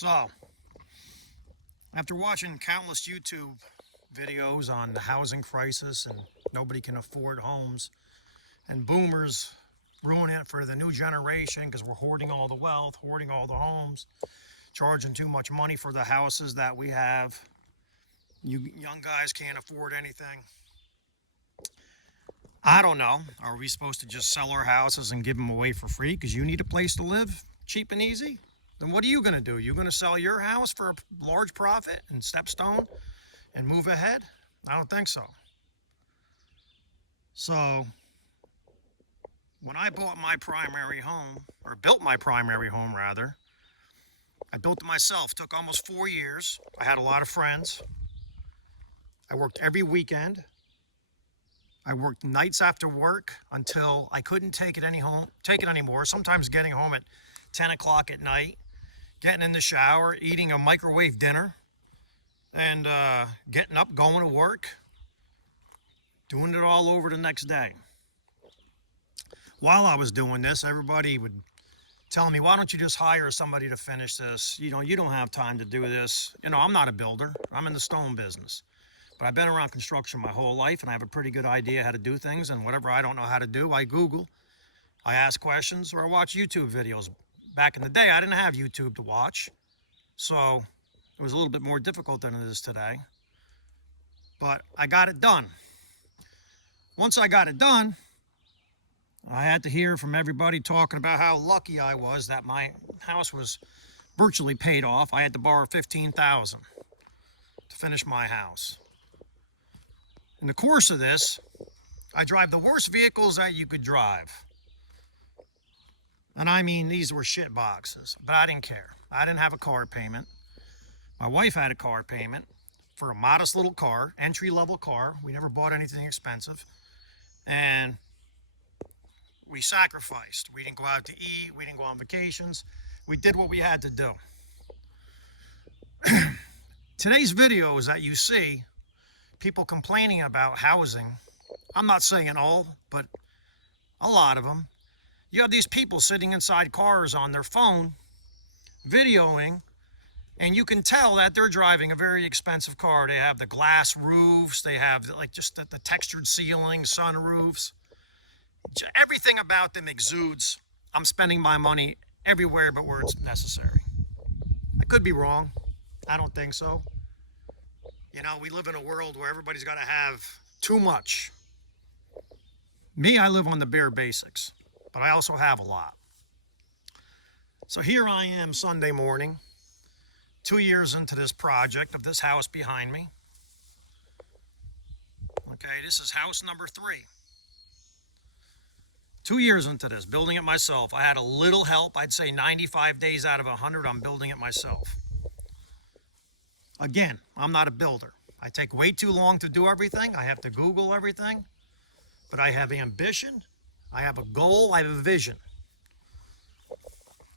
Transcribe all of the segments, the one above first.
So, after watching countless YouTube videos on the housing crisis and nobody can afford homes and boomers ruining it for the new generation because we're hoarding all the wealth, hoarding all the homes, charging too much money for the houses that we have. You young guys can't afford anything. I don't know. Are we supposed to just sell our houses and give them away for free because you need a place to live cheap and easy? Then what are you going to do? You're going to sell your house for a large profit and stepstone and move ahead? I don't think so. So when I bought my primary home, or built my primary home rather, I built it myself. It took almost 4 years. I had a lot of friends. I worked every weekend. I worked nights after work until I couldn't take it anymore. Sometimes getting home at 10 o'clock at night, getting in the shower, eating a microwave dinner, and getting up, going to work, doing it all over the next day. While I was doing this, everybody would tell me, why don't you just hire somebody to finish this? You don't have time to do this. I'm not a builder. I'm in the stone business. But I've been around construction my whole life, and I have a pretty good idea how to do things. And whatever I don't know how to do, I Google, I ask questions, or I watch YouTube videos. Back in the day, I didn't have YouTube to watch, so it was a little bit more difficult than it is today. But I got it done. Once I got it done, I had to hear from everybody talking about how lucky I was that my house was virtually paid off. I had to borrow $15,000 to finish my house. In the course of this, I drive the worst vehicles that you could drive. And I mean, these were shit boxes, but I didn't care. I didn't have a car payment. My wife had a car payment for a modest little car, entry-level car. We never bought anything expensive. And we sacrificed. We didn't go out to eat. We didn't go on vacations. We did what we had to do. Today's videos that you see, people complaining about housing, I'm not saying all, but a lot of them. You have these people sitting inside cars on their phone, videoing, and you can tell that they're driving a very expensive car. They have the glass roofs, they have like just the textured ceiling, sunroofs. Everything about them exudes, I'm spending my money everywhere but where it's necessary. I could be wrong. I don't think so. We live in a world where everybody's got to have too much. Me, I live on the bare basics, but I also have a lot. So here I am Sunday morning, 2 years into this project of this house behind me. Okay, this is house number 3. 2 years into this, building it myself. I had a little help. I'd say 95 days out of 100, I'm building it myself. Again, I'm not a builder. I take way too long to do everything. I have to Google everything. But I have ambition. I have a goal. I have a vision.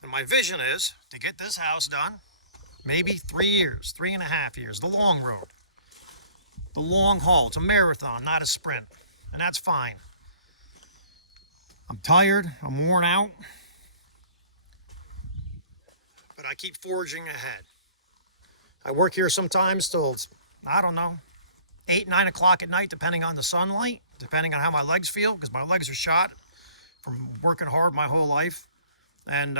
And my vision is to get this house done, maybe 3 years, 3.5 years, the long road, the long haul. It's a marathon, not a sprint. And that's fine. I'm tired. I'm worn out. But I keep forging ahead. I work here sometimes till, 8, 9 o'clock at night, depending on the sunlight, depending on how my legs feel, because my legs are shot from working hard my whole life. And,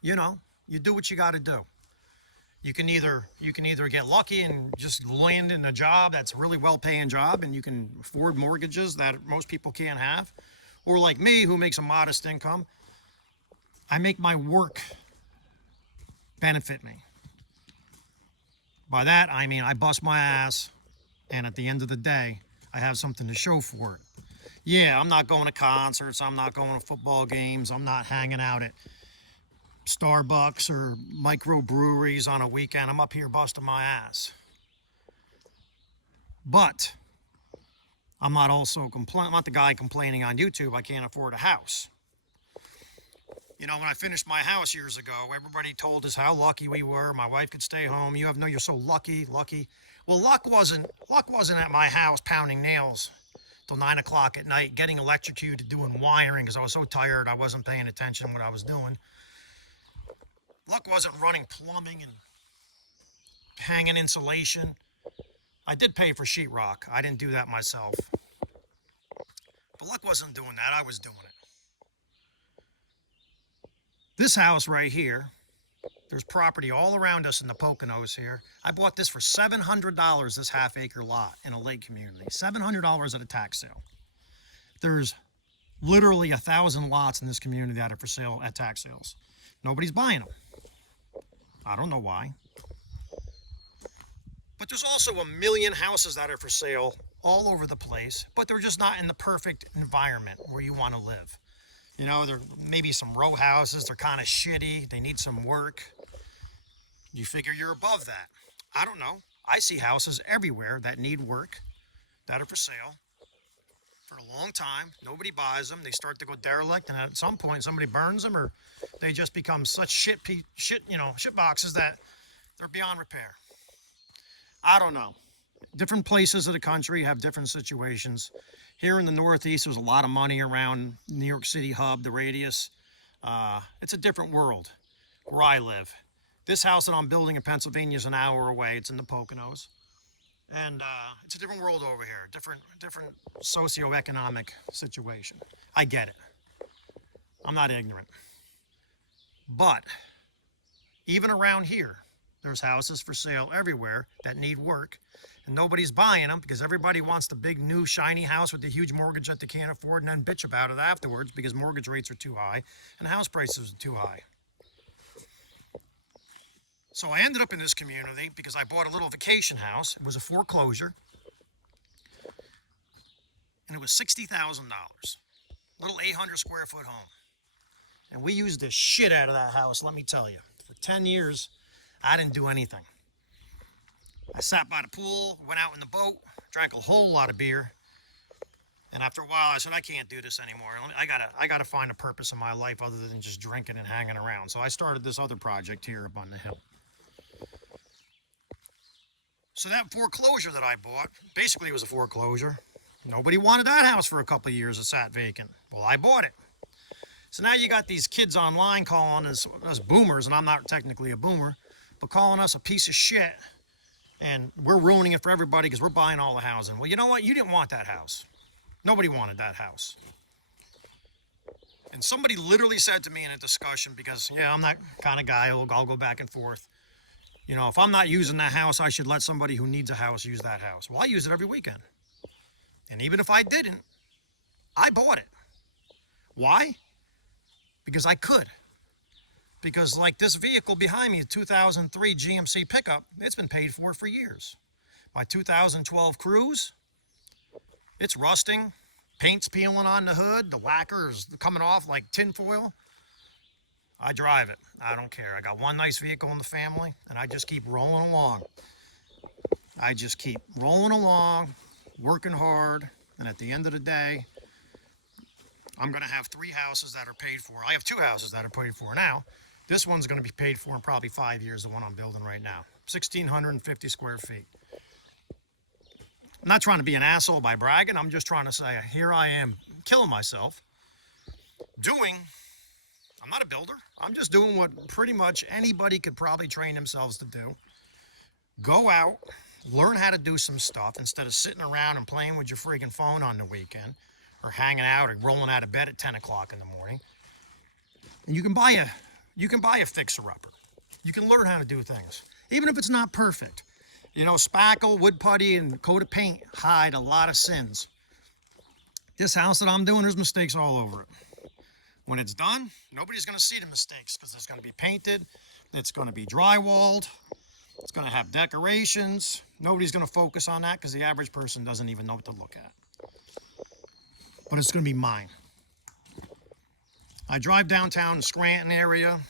you do what you got to do. You can either get lucky and just land in a job that's a really well-paying job and you can afford mortgages that most people can't have. Or like me, who makes a modest income, I make my work benefit me. By that, I mean I bust my ass, and at the end of the day, I have something to show for it. Yeah, I'm not going to concerts, I'm not going to football games, I'm not hanging out at Starbucks or microbreweries on a weekend. I'm up here busting my ass. But I'm not I'm not the guy complaining on YouTube I can't afford a house. When I finished my house years ago, everybody told us how lucky we were. My wife could stay home. You're so lucky. Well, luck wasn't at my house pounding nails till 9 o'clock at night, getting electrocuted, doing wiring because I was so tired I wasn't paying attention to what I was doing. Luck wasn't running plumbing and hanging insulation. I did pay for sheetrock. I didn't do that myself. But Luck wasn't doing that. I was doing it. This house right here, there's property all around us in the Poconos here. I bought this for $700, this half-acre lot in a lake community. $700 at a tax sale. There's literally 1,000 lots in this community that are for sale at tax sales. Nobody's buying them. I don't know why. But there's also a million houses that are for sale all over the place, but they're just not in the perfect environment where you want to live. You know, there may be some row houses, they're kind of shitty, they need some work. You figure you're above that. I don't know. I see houses everywhere that need work, that are for sale for a long time. Nobody buys them. They start to go derelict, and at some point somebody burns them, or they just become such shit boxes that they're beyond repair. I don't know. Different places of the country have different situations. Here in the Northeast, there's a lot of money around New York City hub, the radius. It's a different world where I live. This house that I'm building in Pennsylvania is an hour away. It's in the Poconos. And it's a different world over here, different socioeconomic situation. I get it. I'm not ignorant. But even around here, there's houses for sale everywhere that need work, and nobody's buying them because everybody wants the big, new, shiny house with the huge mortgage that they can't afford and then bitch about it afterwards because mortgage rates are too high and house prices are too high. So I ended up in this community because I bought a little vacation house. It was a foreclosure, and it was $60,000. Little 800 square foot home. And we used the shit out of that house, let me tell you. For 10 years, I didn't do anything. I sat by the pool, went out in the boat, drank a whole lot of beer. And after a while, I said, I can't do this anymore. I gotta find a purpose in my life other than just drinking and hanging around. So I started this other project here up on the hill. So that foreclosure that I bought, basically it was a foreclosure. Nobody wanted that house for a couple of years. It sat vacant. Well, I bought it. So now you got these kids online calling us boomers, and I'm not technically a boomer, but calling us a piece of shit, and we're ruining it for everybody because we're buying all the housing. Well, you know what? You didn't want that house. Nobody wanted that house. And somebody literally said to me in a discussion, because, yeah, I'm that kind of guy, I'll go back and forth. You know, if I'm not using that house, I should let somebody who needs a house use that house. Well, I use it every weekend. And even if I didn't, I bought it. Why? Because I could. Because like this vehicle behind me, a 2003 GMC pickup, it's been paid for years. My 2012 Cruze, it's rusting, paint's peeling on the hood, the lacquer is coming off like tinfoil. I drive it. I don't care. I got one nice vehicle in the family, and I just keep rolling along. I just keep rolling along, working hard, and at the end of the day, I'm going to have 3 houses that are paid for. I have 2 houses that are paid for now. This one's going to be paid for in probably 5 years, the one I'm building right now. 1,650 square feet. I'm not trying to be an asshole by bragging. I'm just trying to say, here I am killing myself I'm not a builder. I'm just doing what pretty much anybody could probably train themselves to do. Go out, learn how to do some stuff instead of sitting around and playing with your freaking phone on the weekend or hanging out or rolling out of bed at 10 o'clock in the morning. And you can buy a fixer-upper. You can learn how to do things, even if it's not perfect. You know, spackle, wood putty, and coat of paint hide a lot of sins. This house that I'm doing, there's mistakes all over it. When it's done, nobody's going to see the mistakes because it's going to be painted, it's going to be drywalled, it's going to have decorations. Nobody's going to focus on that because the average person doesn't even know what to look at. But it's going to be mine. I drive downtown the Scranton area,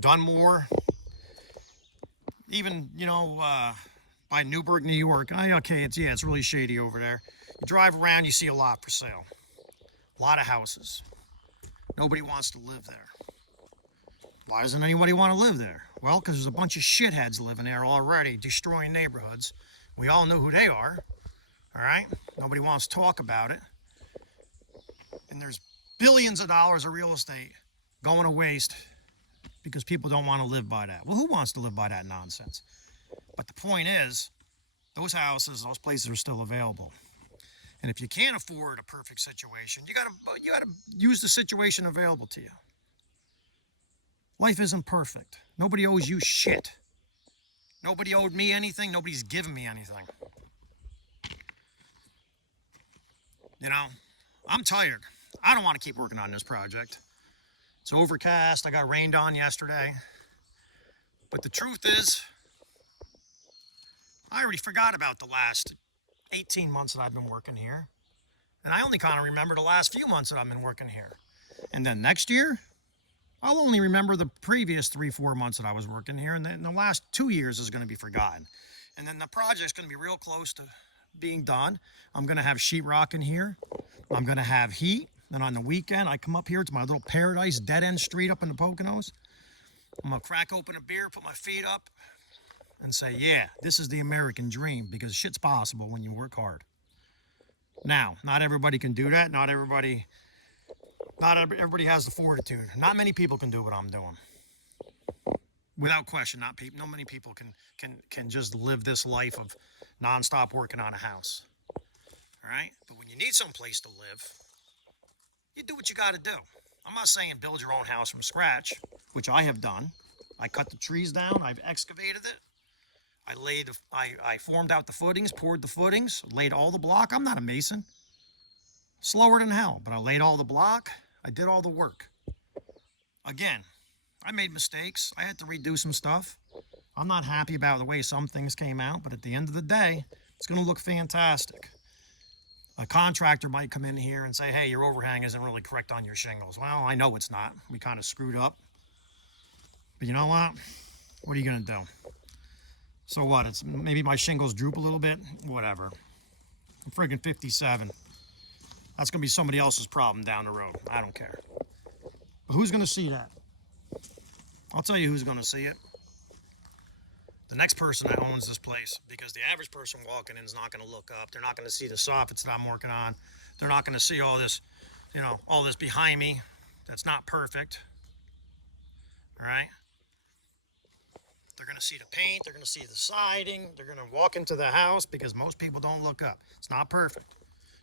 Dunmore, even, by Newburgh, New York. It's really shady over there. You drive around, you see a lot for sale. A lot of houses. Nobody wants to live there. Why doesn't anybody want to live there? Well, because there's a bunch of shitheads living there already, destroying neighborhoods. We all know who they are, all right? Nobody wants to talk about it. And there's billions of dollars of real estate going to waste because people don't want to live by that. Well, who wants to live by that nonsense? But the point is, those houses, those places are still available. And if you can't afford a perfect situation, you gotta use the situation available to you. Life isn't perfect. Nobody owes you shit. Nobody owed me anything. Nobody's given me anything. You know, I'm tired. I don't want to keep working on this project. It's overcast. I got rained on yesterday. But the truth is, I already forgot about the last 18 months that I've been working here. And I only kind of remember the last few months that I've been working here. And then next year, I'll only remember the previous 3-4 months that I was working here. And then the last 2 years is going to be forgotten. And then the project's going to be real close to being done. I'm going to have sheetrock in here. I'm going to have heat. Then on the weekend, I come up here to my little paradise dead-end street up in the Poconos. I'm going to crack open a beer, put my feet up, and say, yeah, this is the American dream, because shit's possible when you work hard. Now, not everybody can do that. Not everybody has the fortitude. Not many people can do what I'm doing. Without question, not many people can just live this life of nonstop working on a house. All right? But when you need some place to live, you do what you got to do. I'm not saying build your own house from scratch, which I have done. I cut the trees down. I've excavated it. I formed out the footings, poured the footings, laid all the block. I'm not a mason. Slower than hell, but I laid all the block. I did all the work. Again, I made mistakes. I had to redo some stuff. I'm not happy about the way some things came out, but at the end of the day, it's going to look fantastic. A contractor might come in here and say, hey, your overhang isn't really correct on your shingles. Well, I know it's not. We kind of screwed up. But you know what? What are you going to do? So what? It's maybe my shingles droop a little bit. Whatever. I'm friggin' 57. That's going to be somebody else's problem down the road. I don't care. But who's going to see that? I'll tell you who's going to see it. The next person that owns this place, because the average person walking in is not going to look up. They're not going to see the soffits that I'm working on. They're not going to see all this, all this behind me that's not perfect. All right? They're going to see the paint. They're going to see the siding. They're going to walk into the house, because most people don't look up. It's not perfect.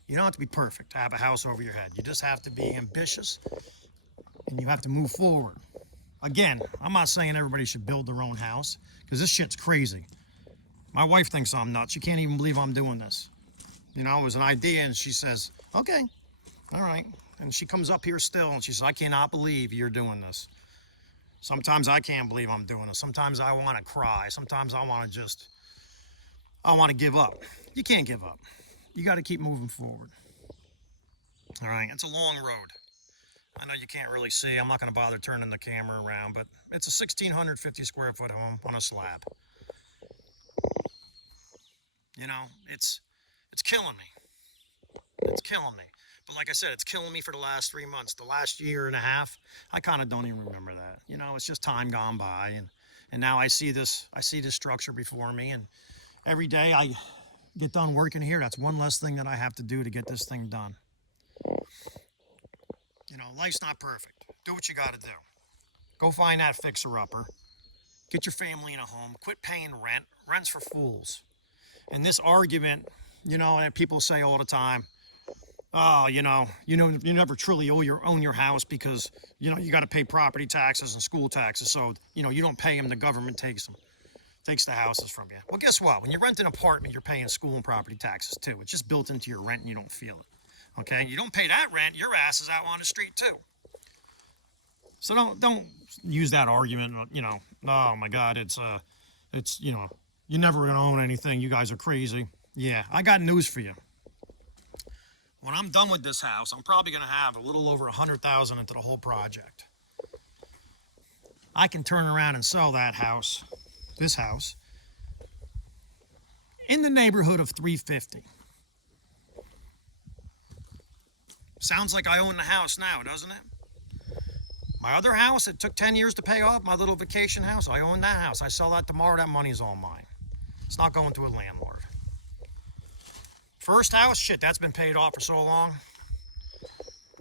You don't have to be perfect to have a house over your head. You just have to be ambitious, and you have to move forward. Again, I'm not saying everybody should build their own house, because this shit's crazy. My wife thinks I'm nuts. She can't even believe I'm doing this. It was an idea, and she says, okay, all right. And she comes up here still, and she says, I cannot believe you're doing this. Sometimes I can't believe I'm doing this. Sometimes I want to cry. Sometimes I want to give up. You can't give up. You got to keep moving forward. All right, it's a long road. I know you can't really see. I'm not going to bother turning the camera around, but it's a 1,650 square foot home on a slab. It's killing me. It's killing me. But like I said, it's killing me for the last 3 months. The last year and a half, I kind of don't even remember that. It's just time gone by, and now I see this structure before me, and every day I get done working here, that's one less thing that I have to do to get this thing done. Life's not perfect. Do what you got to do. Go find that fixer-upper. Get your family in a home. Quit paying rent. Rent's for fools. And this argument, that people say all the time, oh, you never truly own your house, because, you got to pay property taxes and school taxes. So, you don't pay them, the government takes the houses from you. Well, guess what? When you rent an apartment, you're paying school and property taxes too. It's just built into your rent and you don't feel it. Okay? You don't pay that rent, your ass is out on the street too. So don't use that argument, oh my God, it's you're never going to own anything. You guys are crazy. Yeah, I got news for you. When I'm done with this house, I'm probably going to have a little over $100,000 into the whole project. I can turn around and sell this house, in the neighborhood of $350. Sounds like I own the house now, doesn't it? My other house, it took 10 years to pay off, my little vacation house, I own that house. I sell that tomorrow, that money's all mine. It's not going to a landlord. First house, shit, that's been paid off for so long.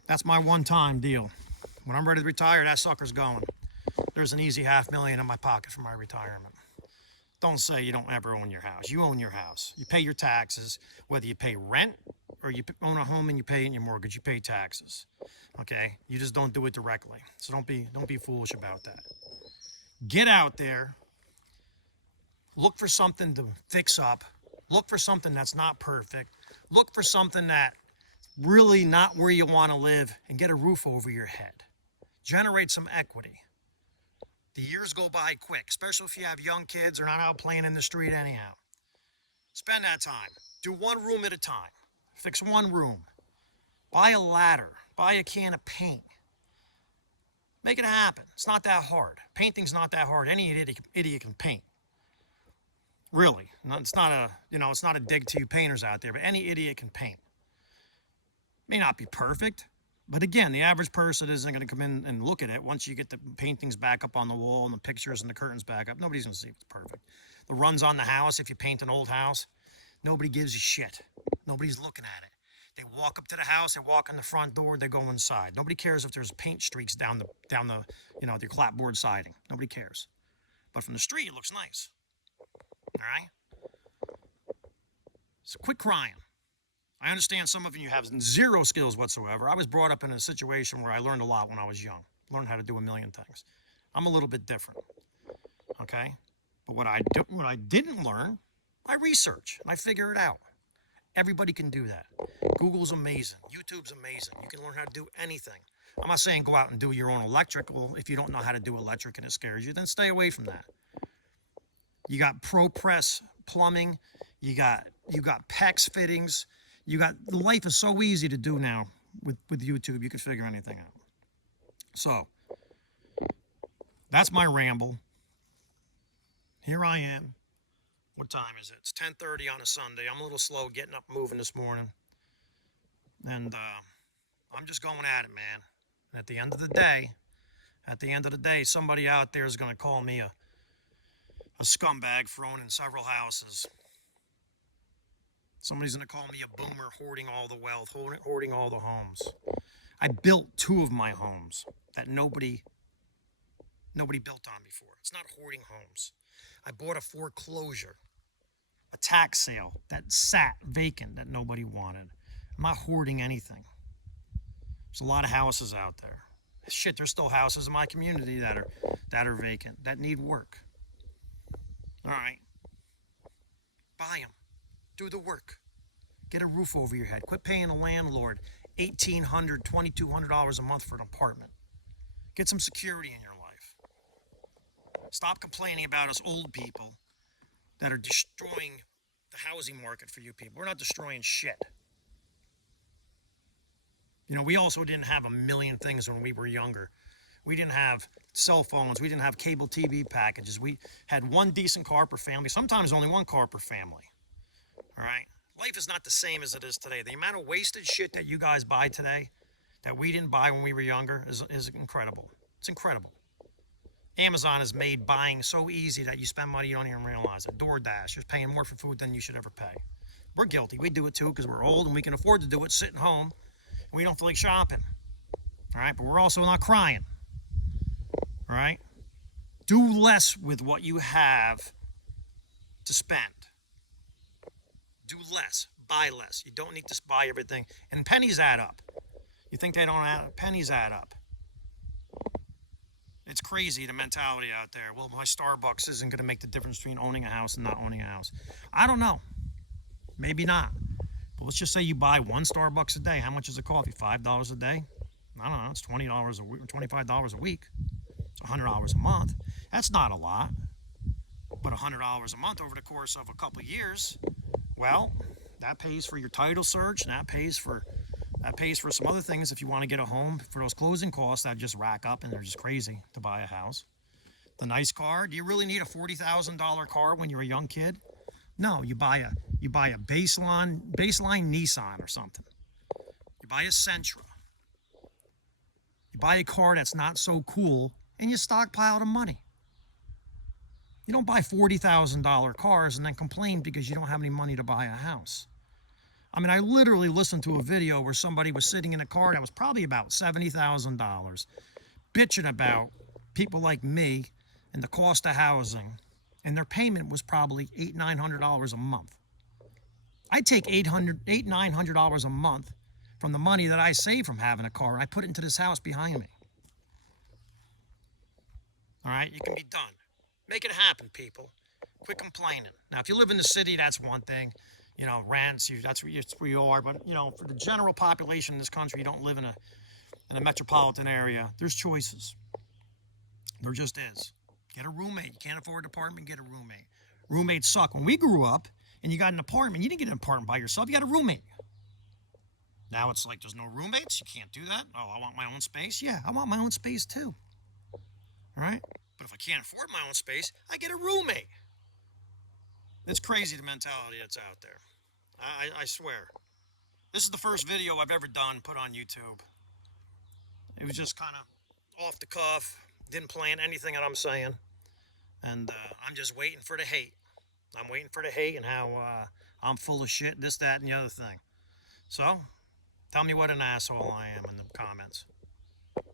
That's my one-time deal. When I'm ready to retire, that sucker's going. there's an easy $500,000 in my pocket for my retirement. Don't say you don't ever own your house. You own your house. You pay your taxes, whether you pay rent or you own a home and you pay in your mortgage, you pay taxes. Okay? You just don't do it directly. So don't be foolish about that. Get out there. Look for something to fix up. Look for something that's not perfect. Look for something that really not where you want to live, and get a roof over your head. Generate some equity. The years go by quick, especially if you have young kids or not out playing in the street anyhow. Spend that time. Do one room at a time. Fix one room. Buy a ladder. Buy a can of paint. Make it happen. It's not that hard. Painting's not that hard. Any idiot can paint. Really. It's not a dig to you painters out there, but any idiot can paint. May not be perfect, but again, the average person isn't going to come in and look at it. Once you get the paintings back up on the wall and the pictures and the curtains back up, nobody's going to see if it's perfect. The runs on the house, if you paint an old house, nobody gives a shit. Nobody's looking at it. They walk up to the house, they walk in the front door, they go inside. Nobody cares if there's paint streaks down the the clapboard siding. Nobody cares. But from the street, it looks nice. All right? So quit crying. I understand some of you have zero skills whatsoever. I was brought up in a situation where I learned a lot when I was young. Learned how to do a million things. I'm a little bit different. Okay? But what I didn't learn, I research and I figure it out. Everybody can do that. Google's amazing. YouTube's amazing. You can learn how to do anything. I'm not saying go out and do your own electrical. If you don't know how to do electric and it scares you, then stay away from that. You got ProPress plumbing. You got PEX fittings. Life is so easy to do now with YouTube. You can figure anything out. So that's my ramble. Here I am. What time is it? It's 10:30 on a Sunday. I'm a little slow getting up and moving this morning. And I'm just going at it, man. And at the end of the day, somebody out there is going to call me a scumbag for owning several houses. Somebody's going to call me a boomer hoarding all the wealth, hoarding all the homes. I built 2 of my homes that nobody built on before. It's not hoarding homes. I bought a foreclosure, a tax sale that sat vacant that nobody wanted. I'm not hoarding anything. There's a lot of houses out there. Shit, there's still houses in my community that are vacant, that need work. All right. Buy them. Do the work. Get a roof over your head. Quit paying a landlord $1,800, $2,200 a month for an apartment. Get some security in your life. Stop complaining about us old people that are destroying the housing market for you people. We're not destroying shit. We also didn't have a million things when we were younger. We didn't have cell phones. We didn't have cable TV packages. We had one decent car per family, sometimes only one car per family. All right? Life is not the same as it is today. The amount of wasted shit that you guys buy today that we didn't buy when we were younger is incredible. It's incredible. Amazon has made buying so easy that you spend money you don't even realize it. DoorDash, you're paying more for food than you should ever pay. We're guilty. We do it too because we're old and we can afford to do it sitting home. And we don't feel like shopping. All right? But we're also not crying. All right? Do less with what you have to spend. Do less. Buy less. You don't need to buy everything. And pennies add up. You think they don't add up? Pennies add up. It's crazy, the mentality out there. Well, my Starbucks isn't going to make the difference between owning a house and not owning a house. I don't know. Maybe not. But let's just say you buy one Starbucks a day. How much is a coffee? $5 a day? I don't know. It's $20 a week, $25 a week. It's $100 a month. That's not a lot. But $100 a month over the course of a couple of years, well, that pays for your title search, and that pays for some other things if you want to get a home. For those closing costs that just rack up, and they're just crazy to buy a house. The nice car. Do you really need a $40,000 car when you're a young kid? No, you buy a baseline Nissan or something. You buy a Sentra. You buy a car that's not so cool, and you stockpile the money. You don't buy $40,000 cars and then complain because you don't have any money to buy a house. I mean, I literally listened to a video where somebody was sitting in a car that was probably about $70,000, bitching about people like me and the cost of housing, and their payment was probably $800-900 a month. I take $900 a month from the money that I save from having a car, and I put it into this house behind me. All right, you can be done. Make it happen, people. Quit complaining. Now, if you live in the city, that's one thing. You know, rents, that's where you are. But, you know, for the general population in this country, you don't live in a metropolitan area, there's choices. There just is. Get a roommate. You can't afford an apartment, get a roommate. Roommates suck. When we grew up and you got an apartment, you didn't get an apartment by yourself, you got a roommate. Now it's like there's no roommates. You can't do that. Oh, I want my own space. Yeah, I want my own space too. All right? But if I can't afford my own space, I get a roommate. It's crazy the mentality that's out there. I swear. This is the first video I've ever done put on YouTube. It was just kind of off the cuff. Didn't plan anything that I'm saying. And I'm just waiting for the hate. I'm waiting for the hate and how I'm full of shit, this, that, and the other thing. So, tell me what an asshole I am in the comments.